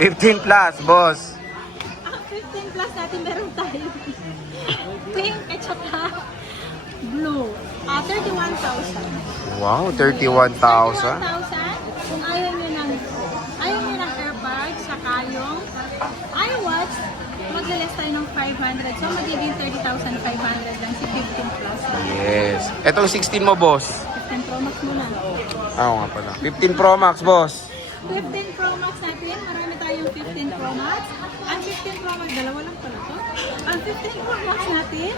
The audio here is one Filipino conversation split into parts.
15 plus, boss. Ang 15 plus natin meron tayo. Pink at saka blue. 31,000. Wow, 31,000. 31,000. Kung ayaw nyo ng airbag, saka yung iWatch, maglalas tayo ng 500. So, magiging 30,500 lang si 15 plus. Yes. Etong 16 mo, boss. 15 Pro Max muna. Oo nga pala. 15 Pro Max, boss. 15 Pro Max natin, marami tayong 15 Pro Max. Ang 15 Pro Max, dalawa lang pala to. Ang 15 Pro Max natin,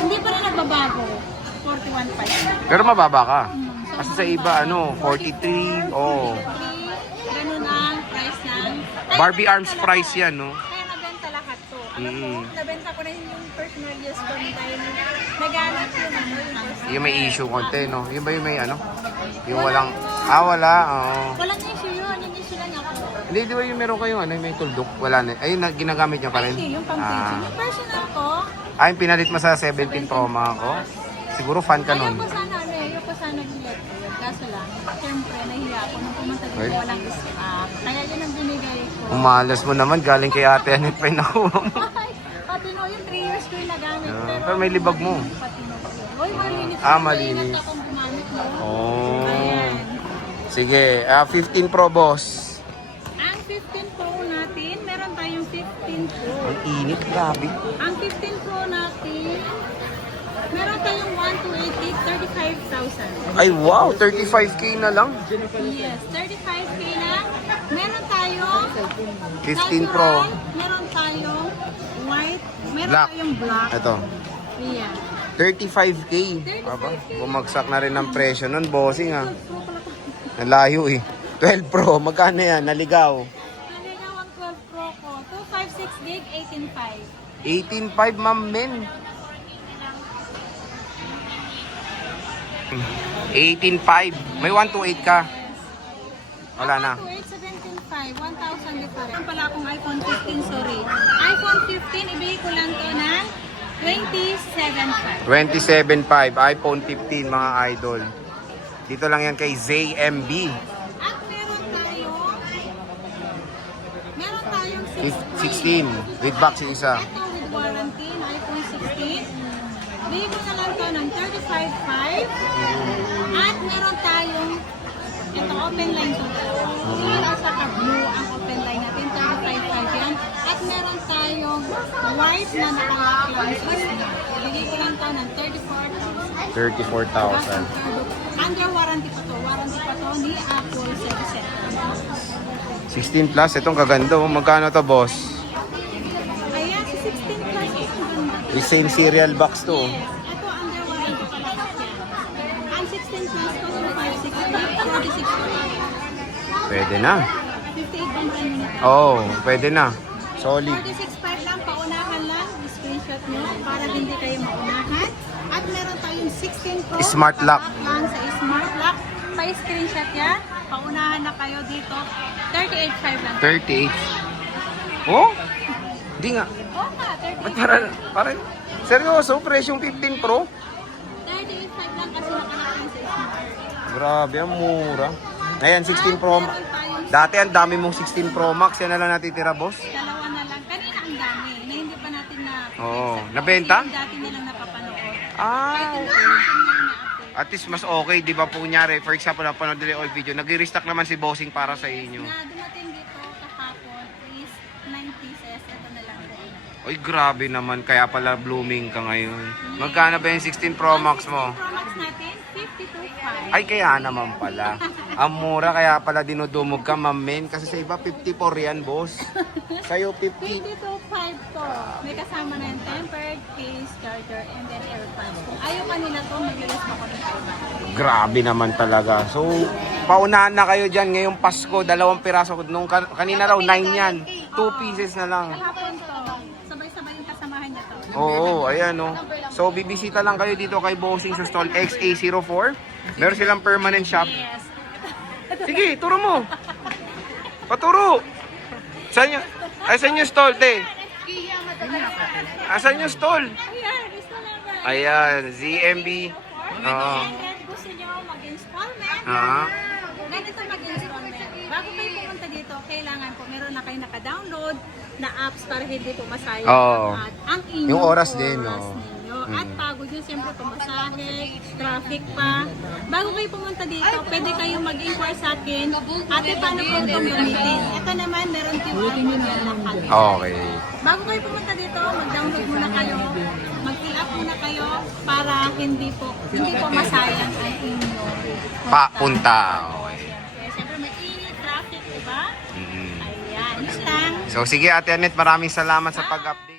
hindi pa rin nagbabago. 41.5. Pero mababa ka. So, Kasi sa iba, 43. Oh. Ganun ang price ng... Barbie Arms price yan, no? Kaya nabenta lahat to. Alam mo, nabenta ko na yung personal use ko dahil naghanap yun yung Yung may issue konti, no? Yung ba yung may Yung walang... wala. Oo. walang issue yun. Yung issue lang ako. Hindi, di ba yung meron kayo, yung may tuldok? Wala na. Ayun, ginagamit niya pa rin. Hindi, yung pang-teaching. Yung personal ko, Yung pinalit mo sa 17 Pro Max ko. Siguro fan ka nun. ayoko sana gilat ko yun. Kaso lang, siyempre, nahiya ako nung pumunta dito, Right. walang stock. Kaya yun ang binigay ko. Umalas mo naman, galing kay ate Anet pa yung nakuha mo. Pati no, yung 3 years ko yung nagamit. pero may libag mo. Pati no. Uy, malinis. Malinis. Maingat akong gumamit mo. Oh. Ayan. Sige, 15 Pro, boss. Ang 15 Pro natin, meron tayong 15 Pro. Ang init, grabe. Ang 15 Pro natin, meron tayong 128 35,000. Ay, wow, 35K na lang. Yes, 35K lang. Meron tayong 15 Pro. meron tayong white, meron Black. tayong black. Ito, Ayan. 35K. 35K. Aba, bumagsak na rin ang presyo nun, bossing ah. Nalayo eh. 12 Pro, magkano yan? Naligaw. Naligaw ang 12 Pro ko. 256 gig, 18.5. 18.5, ma'am, men. 18.5. May 128 ka. Wala na. 128, 17.5. 1,000 different. Ang pala akong iPhone 15, sorry. iPhone 15, ibigay ko lang to ng 27.5. 27.5. iPhone 15, mga idol. Dito lang yan kay ZMB. At meron tayong 16. With box yung isa. Ito with warranty na iPhone 16. Bigay ko na lang to ng 35.5. At meron tayong ito open line to. At saka blue ang open line natin. 35.5 yan. At meron tayong white na nakalock lang system. Bigay ko lang to ng 34,000. 34,000. Under warranty pa to. Warranty pa to ni Apple sa December. 16 plus. Itong kaganda. Magkano to, boss? Ayan, si 16 plus is maganda. With same serial box to. Yes, ito under warranty pa lahat yan. Ang 16 plus ko yung 560, 46 Pwede na. 58 bang brand nyo? Oo, pwede na. Solid. 46.5 lang, paunahan lang. Screenshot nyo para hindi kayo maunahan. At meron tayong 16 Pro. Smart lock. Lang sa smart lock. Pa-screenshot yan. Paunahan na kayo dito. 38.5 lang. 38. Oh? Hindi nga. Oo ka, Ba't 38.5. parang, seryoso, presyong 15 Pro? 38.5 lang kasi nakalagay sa smart. Grabe, ang mura. Ngayon, 16 Pro. Meron tayong Dati ang dami mong 16 Pro Max. Yan na lang natitira, boss. dalawa na lang. Kanina ang dami na hindi pa natin na Oo. Nabenta? Kasi yung dati nilang napapanood. Ah, Kahit hindi okay. natin na ina-update. At least mas okay, di ba po kunyari, for example, napanood nila yung old video, nag-restock naman si Bossing para sa inyo. Na dumating dito kahapon is 9 pieces. Ito na lang po. Oy, grabe naman, kaya pala blooming ka ngayon. Magkano ba yung 16 Pro Max mo? Ang 16 Pro Max natin, 52.5. Ay, kaya naman pala. Ang mura, kaya pala dinudumog ka, ma'am men. Kasi sa iba, 54 yan, boss. Sa'yo, 50. 52.5 to. May kasama na yung tempered case, charger, and then AirPods. Kung ayaw pa nila to, mag-release ako ng 5. Grabe naman talaga. So, paunahan na kayo dyan ngayong Pasko. 2 piraso. Nung kanina raw, 9 yan. 2 pieces na lang. Kahapon to, sabay-sabay yung kasamahan niya to. Oo, ayan o. So, bibisita lang kayo dito kay Bossing sa stall XA04. Meron silang permanent shop. Yes. Sige, turo mo. Paturo. Saan yung, saan yung stall, te? Saan yung stall? Ayan, gusto naman. Ayan, ZMB. Oo. And then gusto nyo mag-installment. Ah. Ganito mag-installment. Bago kayo pumunta dito, kailangan yan po, meron na kayo naka-download na apps para hindi po masayang Oo. ang inyong Yung oras din, no? ninyo. At pagod yun, siyempre pumasahe, traffic pa. Bago kayo pumunta dito, pwede kayong mag-inquire sa akin, ate, paano po itong gamitin? Ito naman, meron QR code yan lahat. Okay. Bago kayo pumunta dito, mag-download muna kayo, mag-fill up muna kayo para hindi po masayang ang inyong Papunta. Okay. Kaya siyempre may init, traffic, diba? Mm. Ayan, yun lang. So sige Ate Annette, maraming salamat sa pag-update.